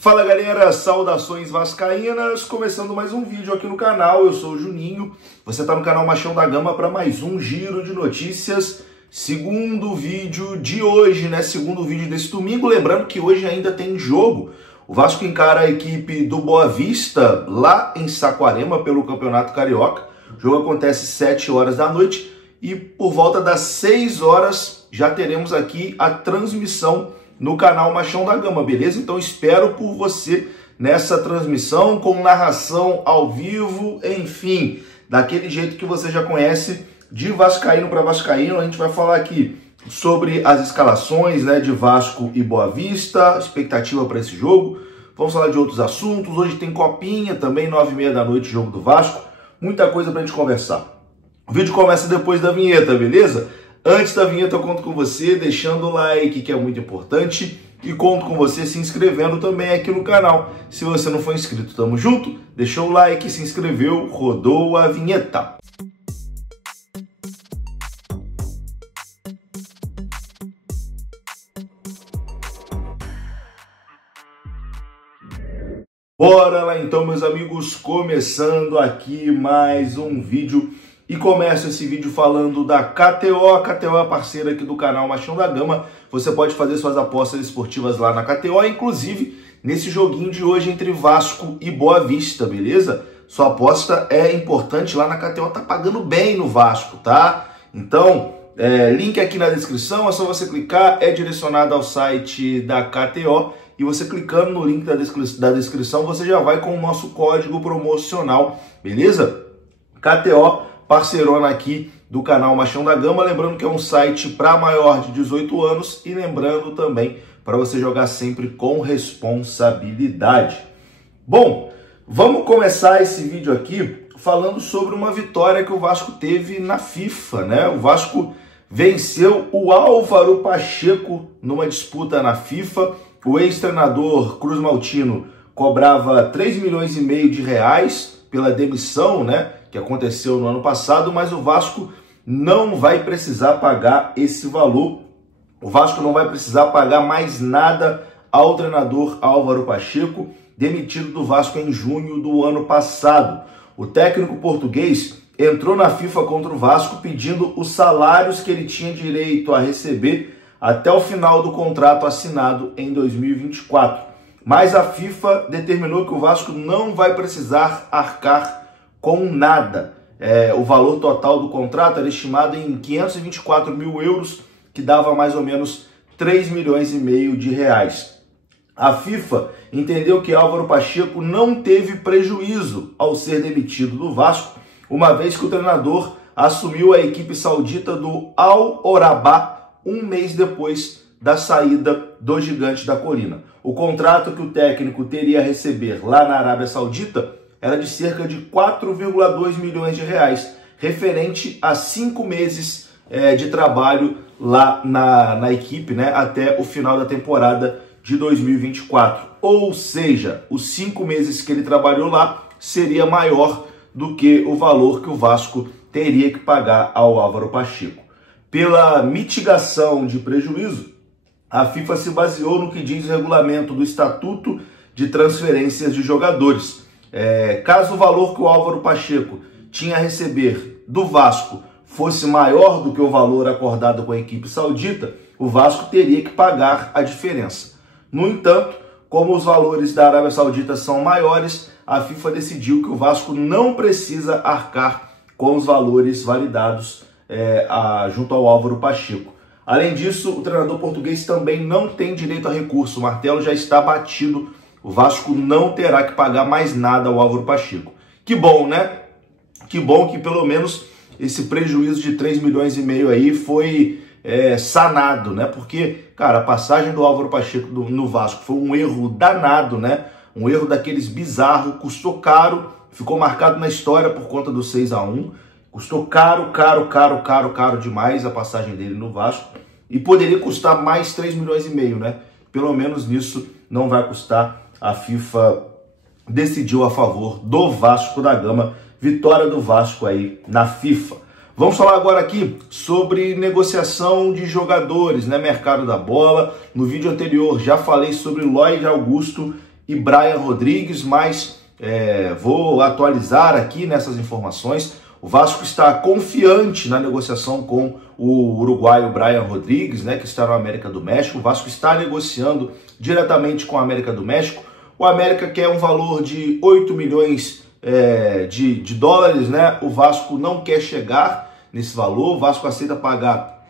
Fala galera, saudações vascaínas, começando mais um vídeo aqui no canal, eu sou o Juninho, você está no canal Machão da Gama para mais um giro de notícias, segundo vídeo de hoje, né, segundo vídeo desse domingo, lembrando que hoje ainda tem jogo, o Vasco encara a equipe do Boa Vista lá em Saquarema pelo Campeonato Carioca, o jogo acontece 7 horas da noite e por volta das 6 horas já teremos aqui a transmissão no canal Machão da Gama, beleza? Então espero por você nessa transmissão com narração ao vivo, enfim, daquele jeito que você já conhece, de vascaíno para vascaíno. A gente vai falar aqui sobre as escalações, né, de Vasco e Boa Vista, expectativa para esse jogo. Vamos falar de outros assuntos. Hoje tem copinha também, 9h30 da noite, jogo do Vasco. Muita coisa para a gente conversar. O vídeo começa depois da vinheta, beleza? Antes da vinheta eu conto com você deixando o like, que é muito importante, e conto com você se inscrevendo também aqui no canal. Se você não for inscrito, tamo junto? Deixou o like, se inscreveu, rodou a vinheta. Bora lá então, meus amigos, começando aqui mais um vídeo. E começo esse vídeo falando da KTO. A KTO é parceira aqui do canal Machão da Gama. Você pode fazer suas apostas esportivas lá na KTO, inclusive nesse joguinho de hoje entre Vasco e Boa Vista, beleza? Sua aposta é importante lá na KTO, tá pagando bem no Vasco, tá? Então, link aqui na descrição, é só você clicar, é direcionado ao site da KTO. E você clicando no link da descrição, você já vai com o nosso código promocional, beleza? KTO, parceirona aqui do canal Machão da Gama, lembrando que é um site para maior de 18 anos e lembrando também para você jogar sempre com responsabilidade. Bom, vamos começar esse vídeo aqui falando sobre uma vitória que o Vasco teve na FIFA, né? O Vasco venceu o Álvaro Pacheco numa disputa na FIFA. O ex-treinador Cruz Maltino cobrava 3,5 milhões de reais pela demissão, né, que aconteceu no ano passado, mas o Vasco não vai precisar pagar esse valor. O Vasco não vai precisar pagar mais nada ao treinador Álvaro Pacheco, demitido do Vasco em junho do ano passado. O técnico português entrou na FIFA contra o Vasco pedindo os salários que ele tinha direito a receber até o final do contrato assinado em 2024. Mas a FIFA determinou que o Vasco não vai precisar arcar com nada. O valor total do contrato era estimado em 524 mil euros, que dava mais ou menos 3,5 milhões de reais. A FIFA entendeu que Álvaro Pacheco não teve prejuízo ao ser demitido do Vasco, uma vez que o treinador assumiu a equipe saudita do Al-Orabah um mês depois da saída do Gigante da Colina. O contrato que o técnico teria a receber lá na Arábia Saudita era de cerca de 4,2 milhões de reais, referente a 5 meses de trabalho lá na equipe, né, até o final da temporada de 2024. Ou seja, os 5 meses que ele trabalhou lá seria maior do que o valor que o Vasco teria que pagar ao Álvaro Pacheco. Pela mitigação de prejuízo, a FIFA se baseou no que diz o regulamento do Estatuto de Transferências de Jogadores. Caso o valor que o Álvaro Pacheco tinha a receber do Vasco fosse maior do que o valor acordado com a equipe saudita, o Vasco teria que pagar a diferença. No entanto, como os valores da Arábia Saudita são maiores, a FIFA decidiu que o Vasco não precisa arcar com os valores validados junto ao Álvaro Pacheco. Além disso, o treinador português também não tem direito a recurso. O martelo já está batido. O Vasco não terá que pagar mais nada ao Álvaro Pacheco. Que bom, né? Que bom que pelo menos esse prejuízo de 3,5 milhões aí foi sanado, né? Porque, cara, a passagem do Álvaro Pacheco no Vasco foi um erro danado, né? Um erro daqueles bizarros, custou caro, ficou marcado na história por conta do 6-1. Custou caro demais a passagem dele no Vasco. E poderia custar mais 3,5 milhões, né? Pelo menos nisso não vai custar. A FIFA decidiu a favor do Vasco da Gama. Vitória do Vasco aí na FIFA. Vamos falar agora aqui sobre negociação de jogadores, né? Mercado da bola. No vídeo anterior já falei sobre Lloyd Augusto e Brian Rodrigues, mas vou atualizar aqui nessas informações. O Vasco está confiante na negociação com o uruguaio Brian Rodrigues, né, que está no América do México. O Vasco está negociando diretamente com a América do México. O América quer um valor de 8 milhões de dólares, né? O Vasco não quer chegar nesse valor. O Vasco aceita pagar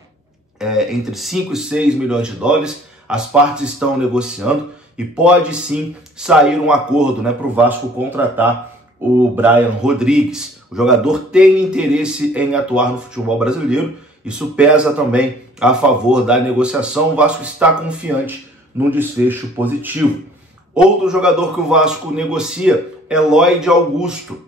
entre 5 e 6 milhões de dólares. As partes estão negociando e pode sim sair um acordo, né, para o Vasco contratar o Brian Rodrigues. O jogador tem interesse em atuar no futebol brasileiro. Isso pesa também a favor da negociação. O Vasco está confiante num desfecho positivo. Outro jogador que o Vasco negocia é Lloyd Augusto.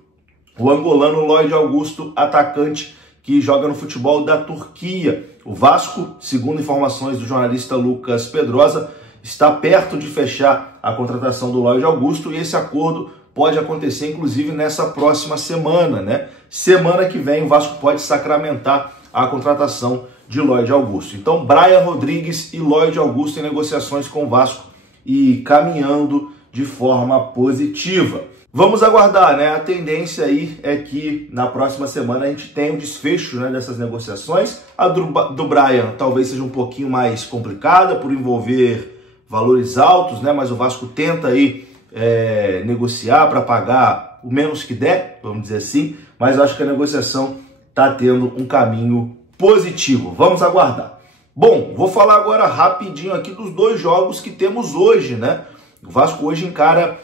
O angolano Lloyd Augusto, atacante que joga no futebol da Turquia. O Vasco, segundo informações do jornalista Lucas Pedrosa, está perto de fechar a contratação do Lloyd Augusto e esse acordo pode acontecer inclusive nessa próxima semana, né? Semana que vem o Vasco pode sacramentar a contratação de Lloyd Augusto. Então, Brian Rodrigues e Lloyd Augusto em negociações com o Vasco e caminhando de forma positiva. Vamos aguardar, né? A tendência aí é que na próxima semana a gente tenha um desfecho, né, dessas negociações. A do Brian talvez seja um pouquinho mais complicada por envolver valores altos, né? Mas o Vasco tenta aí negociar para pagar o menos que der, vamos dizer assim. Mas eu acho que a negociação está tendo um caminho positivo. Vamos aguardar. Bom, vou falar agora rapidinho aqui dos dois jogos que temos hoje, né? O Vasco hoje encara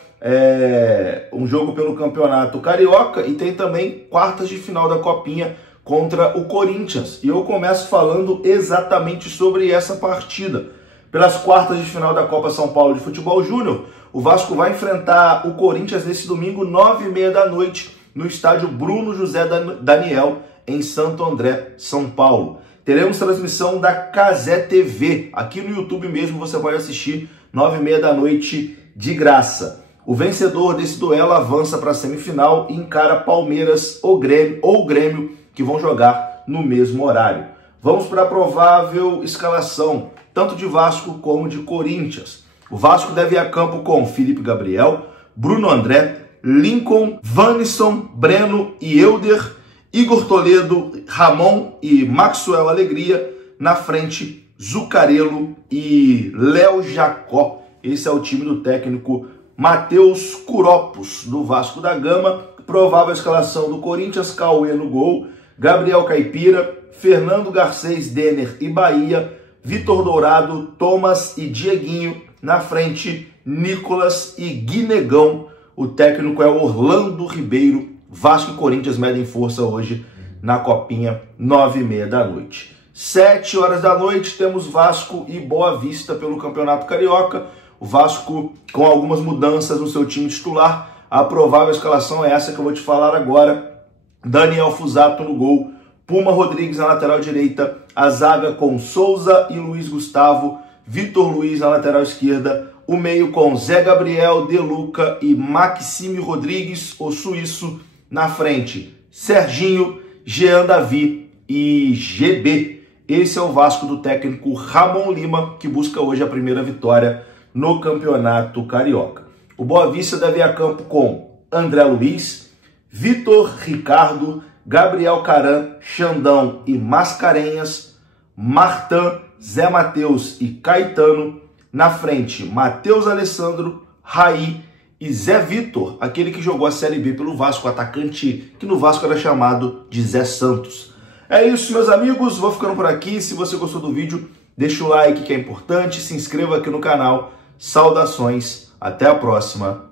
um jogo pelo Campeonato Carioca e tem também quartas de final da Copinha contra o Corinthians. E eu começo falando exatamente sobre essa partida. Pelas quartas de final da Copa São Paulo de Futebol Júnior, o Vasco vai enfrentar o Corinthians nesse domingo, 9h30 da noite, no estádio Bruno José Daniel, em Santo André, São Paulo. Teremos transmissão da Cazé TV. Aqui no YouTube mesmo você pode assistir 9h30 da noite de graça. O vencedor desse duelo avança para a semifinal e encara Palmeiras ou Grêmio, que vão jogar no mesmo horário. Vamos para a provável escalação, tanto de Vasco como de Corinthians. O Vasco deve ir a campo com Felipe Gabriel, Bruno André, Lincoln, Vanisson, Breno e Elder, Igor Toledo, Ramon e Maxwell Alegria. Na frente, Zucarello e Léo Jacó. Esse é o time do técnico Matheus Curopos, do Vasco da Gama. Provável escalação do Corinthians: Cauê no gol, Gabriel Caipira, Fernando Garcês, Denner e Bahia, Vitor Dourado, Thomas e Dieguinho. Na frente, Nicolas e Guinegão. O técnico é Orlando Ribeiro. Vasco e Corinthians medem força hoje na Copinha, 9h30 da noite. 7h da noite temos Vasco e Boa Vista pelo Campeonato Carioca. O Vasco com algumas mudanças no seu time titular. A provável escalação é essa que eu vou te falar agora. Daniel Fusato no gol, Puma Rodrigues na lateral direita, a zaga com Souza e Luiz Gustavo, Vitor Luiz na lateral esquerda, o meio com Zé Gabriel, De Luca e Maxime Rodrigues, o suíço. Na frente, Serginho, Jean Davi e GB. Esse é o Vasco do técnico Ramon Lima, que busca hoje a primeira vitória no Campeonato Carioca. O Boa Vista deve ir a campo com André Luiz, Vitor Ricardo, Gabriel Caran, Xandão e Mascarenhas, Martan, Zé Matheus e Caetano. Na frente, Matheus Alessandro, Raí e Zé Vitor, aquele que jogou a Série B pelo Vasco, atacante que no Vasco era chamado de Zé Santos. É isso, meus amigos, vou ficando por aqui. Se você gostou do vídeo, deixa o like que é importante, se inscreva aqui no canal. Saudações, até a próxima,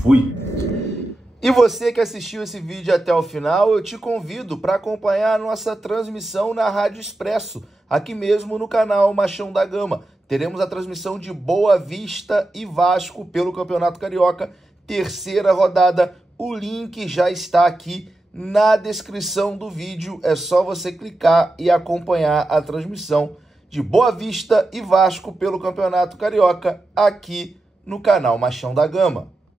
fui! E você que assistiu esse vídeo até o final, eu te convido para acompanhar a nossa transmissão na Rádio Expresso, aqui mesmo no canal Machão da Gama. Teremos a transmissão de Boa Vista e Vasco pelo Campeonato Carioca, terceira rodada. O link já está aqui na descrição do vídeo. É só você clicar e acompanhar a transmissão de Boa Vista e Vasco pelo Campeonato Carioca aqui no canal Machão da Gama.